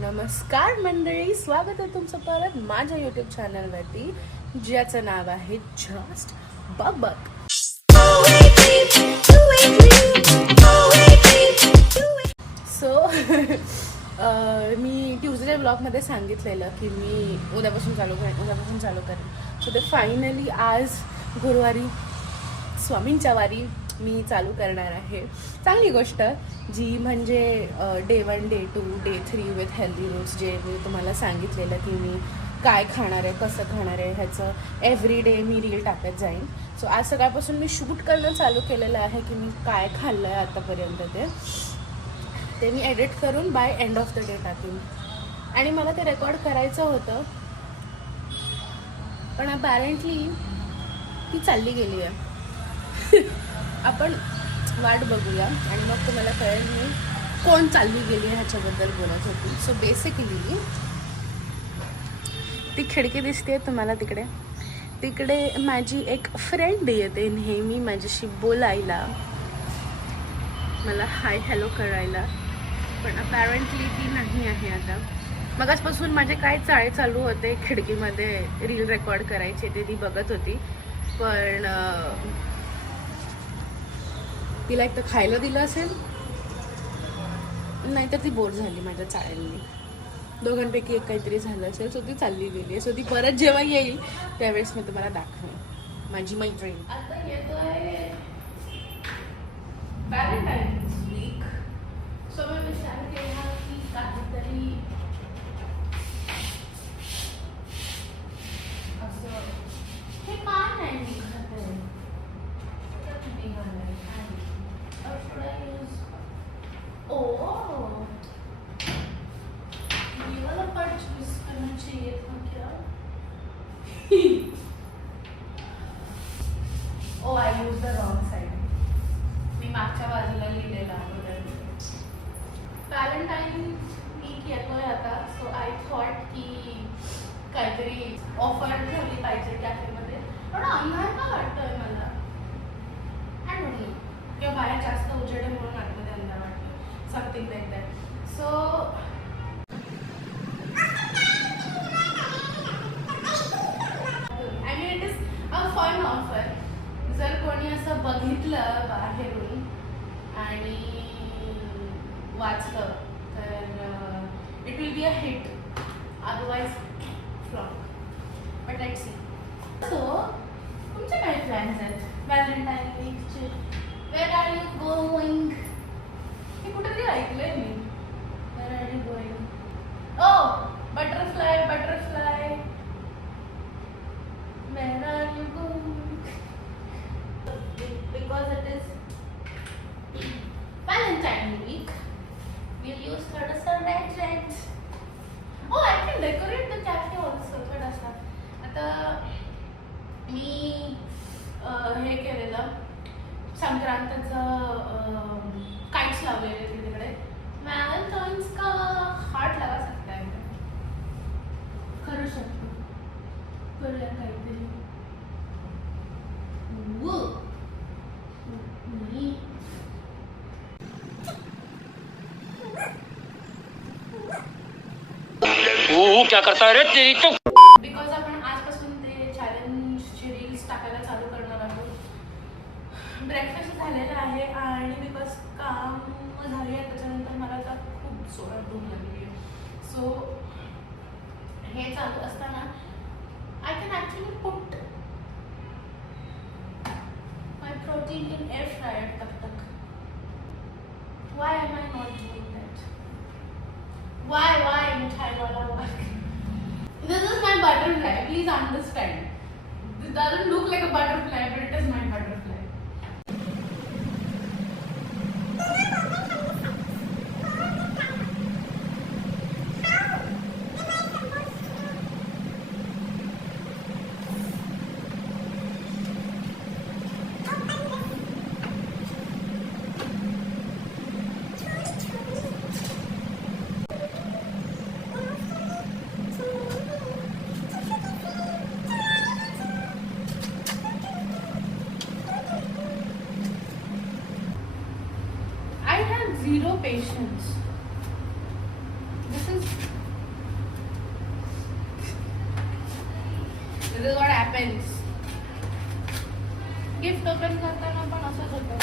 नमस्कार मंडळी, स्वागत आहे तुमचं परत माझ्या यूट्यूब चॅनलवरती, ज्याचं नाव आहे जस्ट बबक. सो मी ट्यूजडे ब्लॉगमध्ये सांगितलेलं की मी उद्यापासून चालू करेन. सो ते फायनली आज गुरुवारी स्वामींच्या वारी मी चालू करणार आहे. चांगली गोष्ट जी म्हणजे day 1, day 2, day 3 with healthy roots, जे मी तुम्हाला सांगितलेलं की मी काय खाणार आहे, कसं खाणार आहे, ह्याचं एव्हरी डे मी रील टाकत जाईन. सो आज सकाळपासून मी शूट करणं चालू केलेलं आहे की मी काय खाल्लं आहे आतापर्यंत ते मी एडिट करून by end of the day टाकेन. आणि मला ते रेकॉर्ड करायचं होतं, पण अपॅरेंटली ती चालली गेली आहे. आपण वाट बघूया आणि मग तुम्हाला कळेल मी कोण चालली गेली ह्याच्याबद्दल बोलत होती. सो बेसिकली ती खिडकी दिसते तुम्हाला तिकडे माझी एक फ्रेंड येते नेहमी माझ्याशी बोलायला, मला हाय हॅलो करायला, पण अपॅरेंटली ती नाही आहे आता. मगाचपासून माझे काय चाळे चालू होते खिडकीमध्ये रील रेकॉर्ड करायचे ते ती बघत होती, पण तिला एक तर खायला दिलं असेल, नाहीतर ती बोर झाली माझ्या चाळ्यांनी. दोघांपैकी एक काहीतरी झालं असेल. सो ती चालली गेली. सो ती परत जेव्हा येईल त्यावेळेस मी तुम्हाला दाखवेन माझी मैत्रीण. आता येतोय व्हॅलेंटाईन्स वीक. सो मी विचार केला की काहीतरी असं हे काय नाही मी खाते. ये वाला पार्ट चूज करना चाहिए था क्या? ओ आई यूज द रॉन्ग साइड. मी मागच्या बाजूला लिहिलेलं आहे. व्हॅलेंटाईन वीक येतोय आता. सो आय थॉट की काहीतरी ऑफर ठेवली पाहिजे कॅफेमध्ये. पण अंधार का वाटतोय मला, आय डोंट नो, किंवा बाहेर जास्त उजेड आहे म्हणून आतमध्ये अंधार वाटतोय, something like that. So fun offer. जर कोणी असं बघितलं बाहेरून आणि वाचलं तर it will be a hit, otherwise flop. But let's see. So तुमचे काय प्लॅन्स आहेत व्हॅलेंटाईन वीकचे? Where are you going? हे कुठेतरी ऐकलंय मी. Where are you going? Oh butterfly butterfly, where are you going? Because it is Valentine week, we'll use थोडासा red. Oh, I can decorate the cafe also थोडासा. आता मी हे केलेलं संक्रांतीचं काइट्स लावलेले तिकडे. वॅलेंटाइन्स का हार्ट लगा सकता है, करू शकतो. करूया काहीतरी. क्या करता है रे तेरी तो. बिकॉज आपण आजपासून ते चॅलेंजचे रील्स टाकायला चालू करणार आहोत. ब्रेकफास्ट झालेला आहे आणि बिकॉज काम झाली आहे त्याच्यानंतर मला आता खूप जोरात भूक लागली आहे. सो हे चालू असताना I can actually put my protein in air fryer तब तक. Why am I not doing that? Why मिठाई वाला work? This is my butterfly. Please understand. This doesn't look like a butterfly, but it is my butterfly. Zero patience. This is happens. Gift open करताना पण असंच होतं.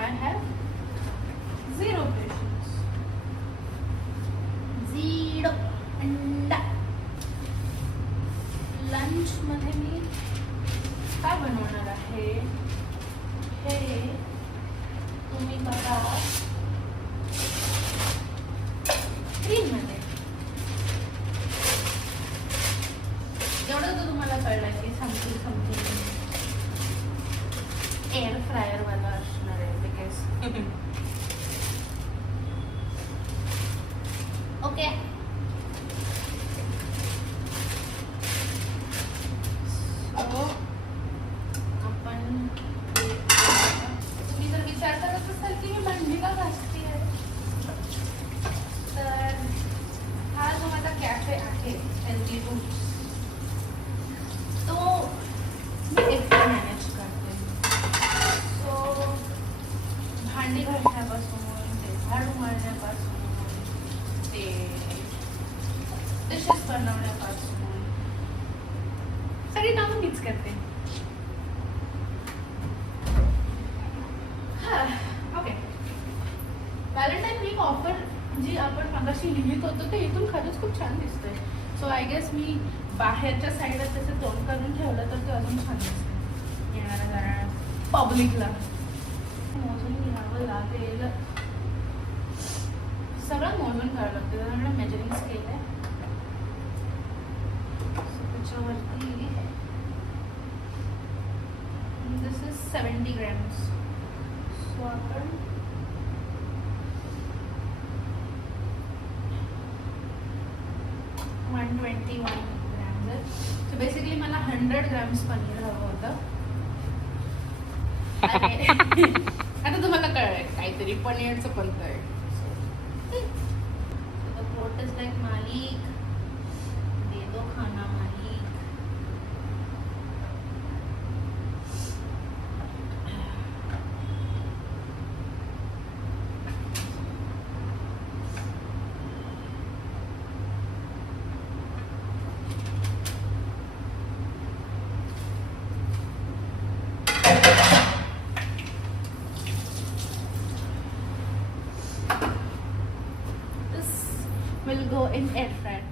I have 0 patience. 0 अंडा. Lunch मध्ये मी काय बनवणार आहे हे तुम्ही बघा स्क्रीनमध्ये. एवढं तर तुम्हाला कळलं की समथिंग एअर फ्रायर वाला असणार आहे बिकॉज ओके. आपण तुम्ही जर विचार करत असाल की मी भांडी का घासते आहे, तर हा जो माझा कॅफे आहे हेल्दी रूट्स, तो मी एकटा मॅनेज करते. सो भांडी घासण्यापासून ते झाडू मारण्यापासून ते डिशेस बनवण्यापासून सगळी कामं मीच करते. ओके. व्हॅलेंटाईन वीक ऑफर जी आपण मागाशी लिहित होतो ते इथून खरंच खूप छान दिसतंय. सो आय गेस मी बाहेरच्या साईडला त्याचं तोंड करून ठेवलं तर ते अजून छान दिसतं येणाऱ्या जाणाऱ्या पब्लिकला. मोजून घ्यावं लागेल, सगळं मोजून घ्यावं लागतं. त्याच्यामुळे मेजरिंग स्केल आहे. त्याच्यावरती दिस इज 70 grams. सो आपण 121 grams आहे. सो बेसिकली मला 100 grams पनीर हवं होतं. आता तुम्हाला कळलंय काहीतरी पनीरचं बनत आहे. So the throat is like मालिक, दे दो खाना मालिक. This will go in air fryer.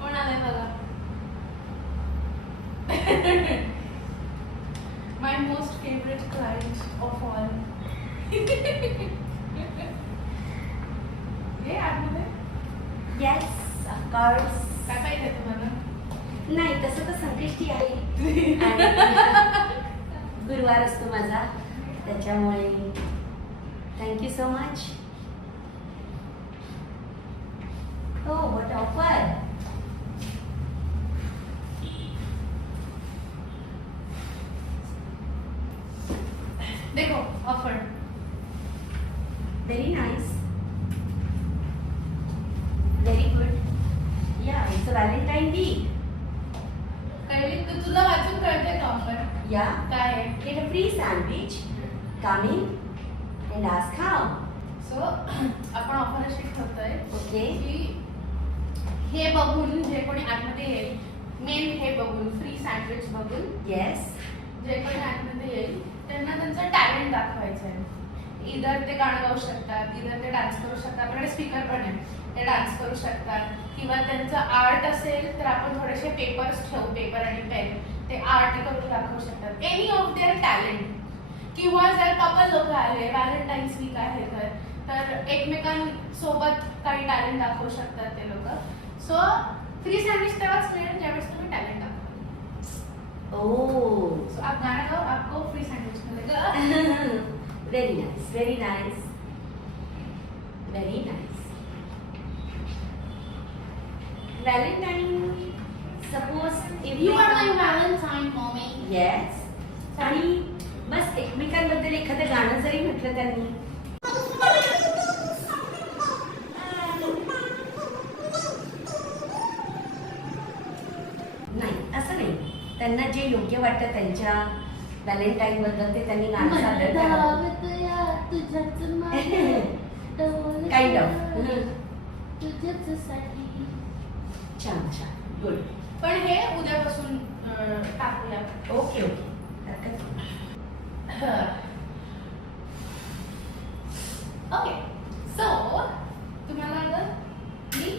कोण आलंय बघा. My most favorite client of all. हे आतमध्ये येस ऑफकोर्स. काय पाहिजे तुम्हाला? नाही तसं तर संकष्टी आहे आणि गुरुवार असतो माझा, त्याच्यामुळे थँक्यू सो मच. हो व्हॉट ऑफर. देखो offer. Very nice, very good. या इट्स अ व्हॅलेंटाईन वीक. कळली तर तुला वाचून कळते का ऑफर या काय आहे? Get a free sandwich coming and ask how. So आपण ऑफर अशी ठेवतोय ओके. की हे बघून जे कोणी आतमध्ये येईल, मेन हे बघून फ्री सँडविच बघून येस. जे कोणी आतमध्ये येईल त्यांना त्यांचं टॅलेंट दाखवायचं आहे. इधर ते गाणं गाऊ शकतात, इधर ते डान्स करू शकतात. आपल्याकडे स्पीकर पण आहे, ते डान्स करू शकतात. किंवा त्यांचं आर्ट असेल तर आपण थोडेसे पेपर्स ठेवू, पेपर आणि पेन, ते आर्ट करून दाखवू शकतात. Any of their talent. किंवा जर कपल लोक आले, व्हॅलेंटाईन्स वीक आहे तर एकमेकांसोबत काही टॅलेंट दाखवू शकतात ते लोक. सो फ्री सँडविच तेव्हाच मिळेल ज्यावेळेस तुम्ही टॅलेंट दाखवा. ओह सो आप गाना गाओ, आपको फ्री सैंडविच मिलेगा. very nice, very nice, very nice. Valentine, suppose if You are my Valentine, mommy. yes. आणि बस एकमेकांबद्दल एखादं गाणं जरी म्हटलं त्यांनी. नाही असं नाही, त्यांना जे योग्य वाटतं त्यांच्या व्हॅलेंटाईन बद्दल ते त्यांनी गाणं सादर केलं. Kind of. छान छान गुड. पण हे उद्यापासून टाकूया. Okay okay. ओके सो तुम्हाला आता मी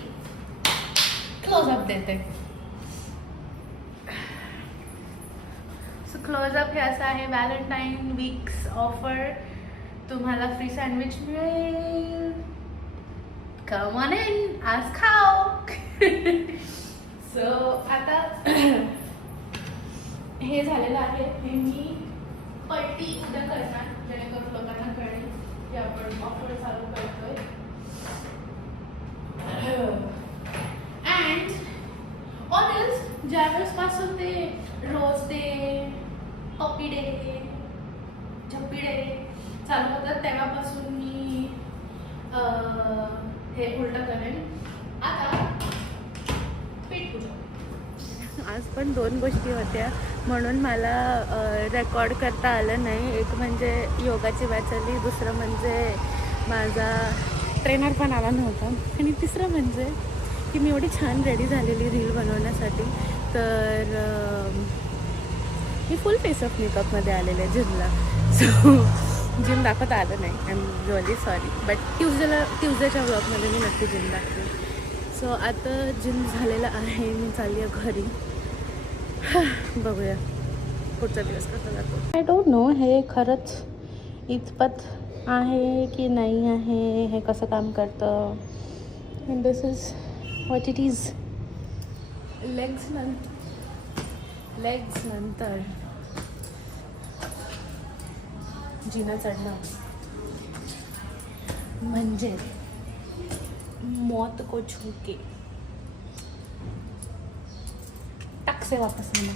क्लोजअप देते. सो क्लोजअप हे असं आहे, व्हॅलेंटाईन वीक्स ऑफर, तुम्हाला फ्री सँडविच मिळेल. कम ऑन इन, आज खाओ. सो आता हे झालेलं आहे, हे मी पलटी उद्या करणार जेणेकरून लोकांना कळेल की आपण ऑफर चालू करतोय. अँड ऑनेस्ट ज्यावेळेस पासून ते रोज डे, पप्पी डे, झप्पी डे चालू होतात तेव्हापासून मी हे उलट करेन. आता पीठ पूजा. आज पण 2 गोष्टी होत्या म्हणून मला रेकॉर्ड करता आलं नाही. एक म्हणजे योगाची बॅच आली, दुसरं म्हणजे माझा ट्रेनर पण आला नव्हता, आणि तिसरं म्हणजे की मी एवढी छान रेडी झालेली रील बनवण्यासाठी. तर मी फुल फेस ऑफ मेकअपमध्ये आलेले जिमला. सो जिम दाखवता आलं नाही, I am really sorry. But ट्यूजडेच्या ब्लॉगमध्ये मी नक्की जिम दाखवेन. सो आता जिम झालेलं आहे, मी चालली आहे घरी. बघूया पुढचा दिवस कसा जातो. आय डोंट नो हे खरंच इतपत आहे की नाही आहे, हे कसं काम करतं. And this is what it is. Legs नंतर जिना चढणं म्हणजे मौत को छू के टक से वापस आना.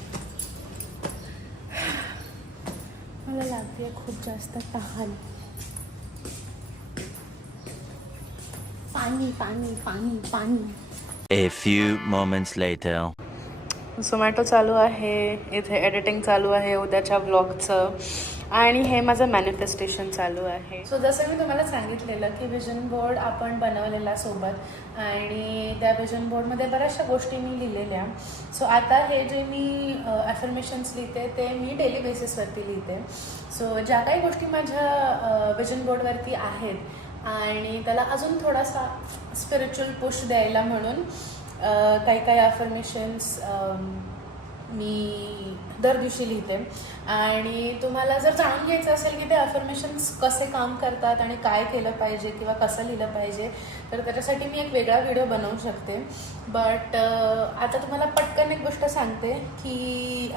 मला लागते खूप जास्त तहान. पाणी पाणी पाणी पाणी. A few moments later. Zomato चालू आहे, इथे एडिटिंग चालू आहे उद्याच्या ब्लॉगचं, आणि हे माझं मॅनिफेस्टेशन चालू आहे. सो जसं मी तुम्हाला सांगितलेलं की विजन बोर्ड आपण बनवलेला सोबत, आणि त्या विजन बोर्डमध्ये बऱ्याचशा गोष्टी मी लिहिलेल्या. सो आता हे जे मी ॲफर्मेशन्स लिहिते ते मी डेली बेसिसवरती लिहिते. सो ज्या काही गोष्टी माझ्या विजन बोर्डवरती आहेत आणि त्याला अजून थोडासा स्पिरिच्युअल पुश द्यायला म्हणून काही ॲफर्मेशन्स मी दर दिवशी लिहिते. आणि तुम्हाला जर जाणून घ्यायचं असेल की ते अफर्मेशन्स कसे काम करतात आणि काय केलं पाहिजे किंवा कसं लिहिलं पाहिजे, तर त्याच्यासाठी मी एक वेगळा व्हिडिओ बनवू शकते. बट आता तुम्हाला पटकन एक गोष्ट सांगते की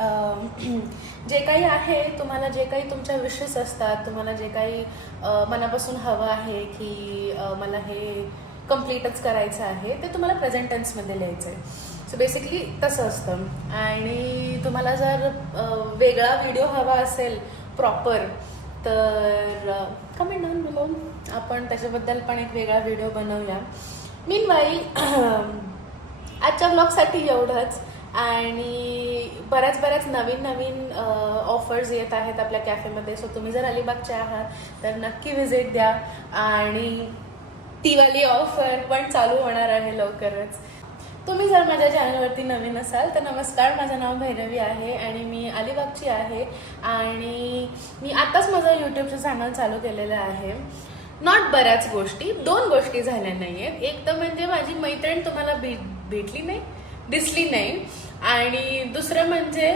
जे काही आहे, तुम्हाला जे काही तुमच्या विशेस असतात, तुम्हाला जे काही मनापासून हवं आहे की मला हे कम्प्लीटच करायचं आहे, ते तुम्हाला प्रेझेंट टेन्समध्ये लिहायचं आहे. सो बेसिकली तसं असतं. आणि तुम्हाला जर वेगळा व्हिडिओ हवा असेल प्रॉपर, तर कमेंट डाऊन बिलो, आपण त्याच्याबद्दल पण एक वेगळा व्हिडिओ बनवूया. मीनवाईल आजच्या ब्लॉगसाठी एवढंच. आणि बऱ्याच नवीन ऑफर्स येत आहेत आपल्या कॅफेमध्ये. सो तुम्ही जर अलिबागचे आहात तर नक्की व्हिजिट द्या. आणि ती वाली ऑफर पण चालू होणार आहे लवकरच. तुम्ही जर माझ्या चॅनलवरती नवीन असाल तर नमस्कार, माझं नाव भैरवी आहे आणि मी अलिबागची आहे. आणि मी आत्ताच माझं यूट्यूबचं चॅनल चालू केलेलं आहे. नॉट बऱ्याच गोष्टी, 2 गोष्टी झाल्या नाही आहेत. एक तर म्हणजे माझी मैत्रीण तुम्हाला भेटली नाही, दिसली नाही, आणि दुसरं म्हणजे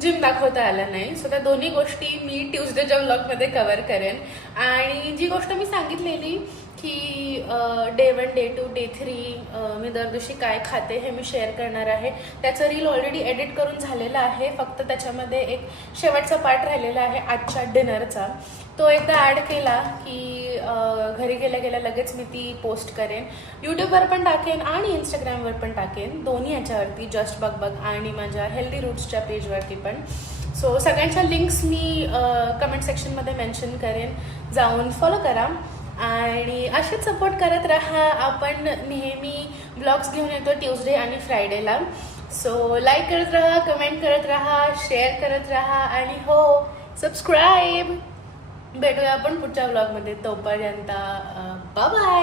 जिम दाखवता आलं नाही. सो त्या दोन्ही गोष्टी मी ट्यूजडेच्या व्लॉगमध्ये कव्हर करेन. आणि जी गोष्ट मी सांगितलेली की डे 1, डे 2, डे 3 मी दर दिवशी काय खाते हे मी शेअर करणार आहे. त्याचं रील ऑलरेडी एडिट करून झालेलं आहे, फक्त त्याच्यामध्ये एक शेवटचा पार्ट राहिलेला आहे आजच्या डिनरचा. तो एकदा ॲड केला की घरी गेल्या लगेच मी ती पोस्ट करेन. यूट्यूबवर पण टाकेन आणि इंस्टाग्रामवर पण टाकेन, दोन्ही याच्यावरती, जस्ट बग आणि माझ्या हेल्दी रूट्सच्या पेजवरती पण. सो सगळ्यांच्या लिंक्स मी कमेंट सेक्शनमध्ये मेन्शन करेन, जाऊन फॉलो करा. आणि असेच सपोर्ट करत राहा. आपण नेहमी ब्लॉग्स घेऊन येतो ट्यूजडे आणि फ्रायडेला. सो लाईक करत राहा, कमेंट करत राहा, शेअर करत राहा. आणि हो, सबस्क्राईब. भेटूया आपण पुढच्या व्लॉगमध्ये. तोपर्यंत बाय.